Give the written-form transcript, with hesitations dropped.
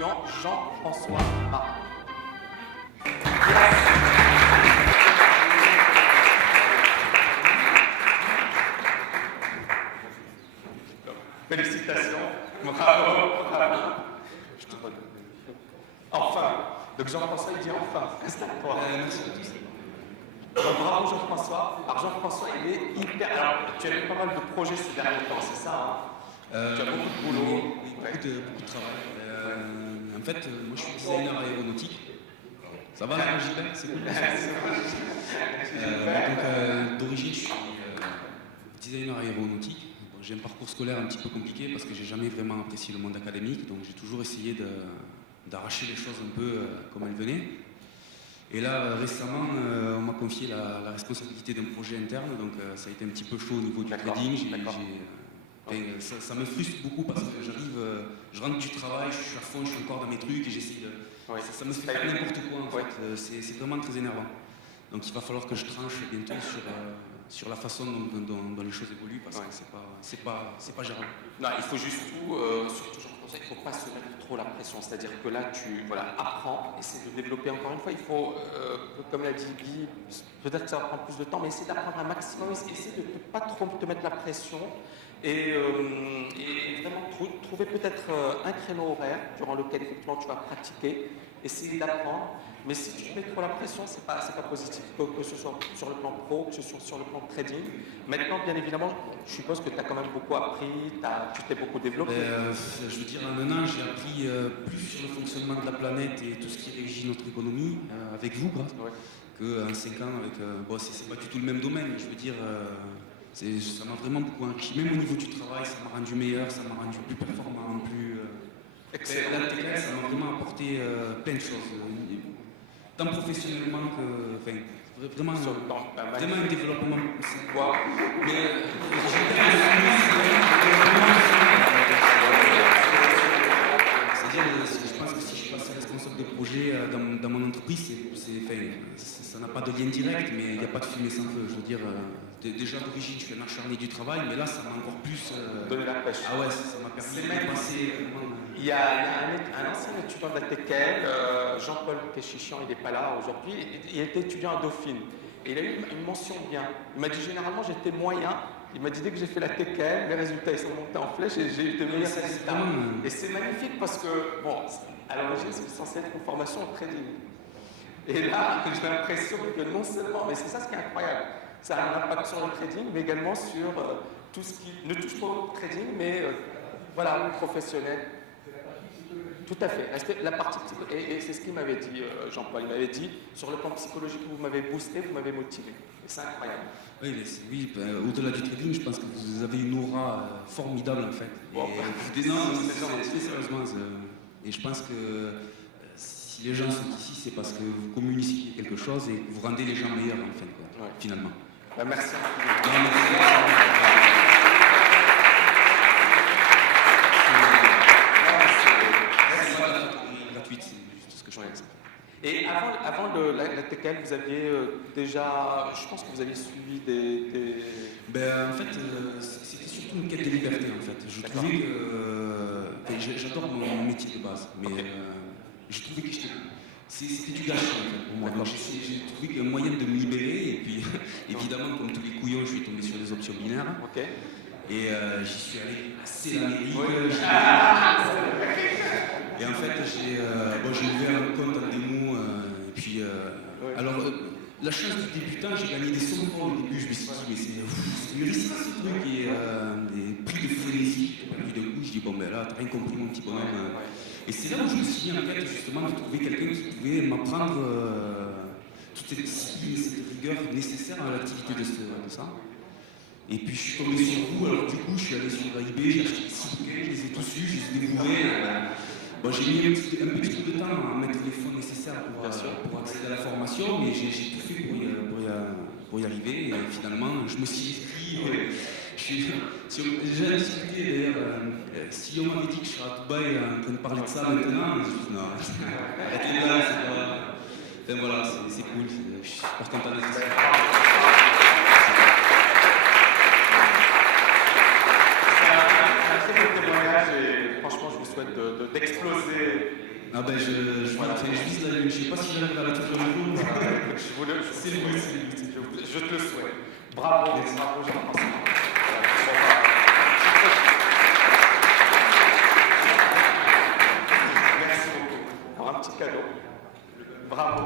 étudiant Jean-François Marc. Félicitations, bravo, bravo. Enfin, donc Jean-François il dit enfin, installe-toi. Donc bravo Jean-François. Alors Jean-François il est hyper... Alors tu as eu pas mal de projets ces derniers temps, c'est ça tu as beaucoup de boulot. Oui, beaucoup de travail. En fait, moi je suis designer aéronautique. Ça va, Gilles? C'est cool. D'origine, je suis designer aéronautique. Bon, j'ai un parcours scolaire un petit peu compliqué parce que j'ai jamais vraiment apprécié le monde académique, donc j'ai toujours essayé d'arracher les choses un peu comme elles venaient. Et là, récemment, on m'a confié la responsabilité d'un projet interne, donc ça a été un petit peu chaud au niveau du trading. Ça me frustre beaucoup parce que je rentre du travail, je suis à fond, je suis encore dans mes trucs et j'essaie de... Ça me fait faire n'importe quoi en fait, c'est vraiment très énervant. Donc il va falloir que je tranche bientôt sur la façon dont les choses évoluent parce que c'est pas gérable. Non, il faut juste surtout je conseille, il ne faut pas se mettre trop la pression, c'est-à-dire que là tu apprends, essaie de développer encore une fois, il faut, comme l'a dit Guy, peut-être que ça va prendre plus de temps, mais essaie d'apprendre un maximum, essaie de ne pas trop te mettre la pression. Et vraiment trouver peut-être un créneau horaire durant lequel effectivement tu vas pratiquer, essayer d'apprendre. Mais si tu te mets trop la pression, c'est pas positif, que ce soit sur le plan pro, que ce soit sur le plan trading. Maintenant, bien évidemment, je suppose que tu as quand même beaucoup appris, tu t'es beaucoup développé. Je veux dire, en un an, j'ai appris plus sur le fonctionnement de la planète et tout ce qui régit notre économie avec vous, qu'en 5 ans avec... bon, c'est pas du tout le même domaine, mais je veux dire... ça m'a vraiment beaucoup enrichi, même au niveau du travail, ça m'a rendu meilleur, ça m'a rendu plus performant, plus... Excellent. La TKL, ça m'a vraiment apporté plein de choses, tant professionnellement que... Enfin, vraiment un développement. Wow. Mais... C'est-à-dire, je pense que si je passe responsable de projet dans mon entreprise, ça n'a pas de lien direct, mais il n'y a pas de fumée sans feu, je veux dire... Déjà d'origine, je suis un acharné du travail, mais là, ça m'a encore plus... donné la pêche. Ah ouais, ça m'a permis de passer... Il y a un ancien étudiant de la TKL, Jean-Paul Péchichian, il n'est pas là aujourd'hui, il était étudiant à Dauphine. Et il a eu une mention bien. Il m'a dit généralement j'étais moyen. Il m'a dit dès que j'ai fait la TKL, les résultats ils sont montés en flèche et j'ai eu des meilleurs résultats. Et c'est magnifique parce que, bon, à l'origine c'est censé être une formation en trading. Et là, j'ai l'impression que non seulement, mais c'est ça ce qui est incroyable, ça a un impact sur le trading, mais également sur tout ce qui ne touche pas au trading, mais voilà, professionnel. Tout à fait. La partie et c'est ce qu'il m'avait dit, Jean-Paul. Il m'avait dit, sur le plan psychologique, vous m'avez boosté, vous m'avez motivé. Et c'est incroyable. Oui, au-delà du trading, je pense que vous avez une aura formidable en fait. Bon, sérieusement. Et je pense que si les gens sont ici, c'est parce que vous communiquez quelque chose et que vous rendez les gens meilleurs en fait, finalement. Merci. Gratuite, c'est juste ce que je pense. Et avant la TKL, vous aviez déjà, je pense que vous aviez suivi des... En fait, c'était surtout une quête de liberté en fait. Je trouvais que... j'adore mon métier de base, mais je trouvais que c'était du gâchis en fait, pour moi. Donc j'ai trouvé qu'il y a un moyen de me libérer et puis évidemment comme tous les couillons je suis tombé sur les options binaires. Et j'y suis allé assez l'Amérique. Et en fait j'ai ouvert un compte en démo et puis alors la chance du débutant, j'ai gagné des sommes au début, je me suis dit mais c'est risqué ce truc et des prix de frénésie. Et puis d'un coup je dis bon ben là t'as rien compris mon petit bonhomme. Et c'est là où je me suis dit en fait justement de trouver quelqu'un qui pouvait m'apprendre toute cette discipline, cette rigueur nécessaire à l'activité de ça. Et puis je suis tombé sur vous, alors du coup je suis allé sur eBay, j'ai acheté 6 bouquins, je les ai tous lus, je les ai découvrés. J'ai mis un petit peu de temps à mettre les fonds nécessaires pour accéder à la formation, mais j'ai tout fait pour y arriver. Et finalement, je me suis inscrit. J'ai discuté d'ailleurs, si on m'avait dit que je serais à Dubaï en train de parler de ça maintenant, je me suis dit non, arrêtez là, c'est pas... Enfin voilà, c'est cool, je suis super content d'être ici. C'est un très beau témoignage et franchement je vous souhaite d'exploser Ah ben je vise la lune, je sais pas si j'arrive à la toucher un jour. C'est le but. Je te le souhaite. Bravo, bravo Jean-François. Merci beaucoup. Alors un petit cadeau. Bravo.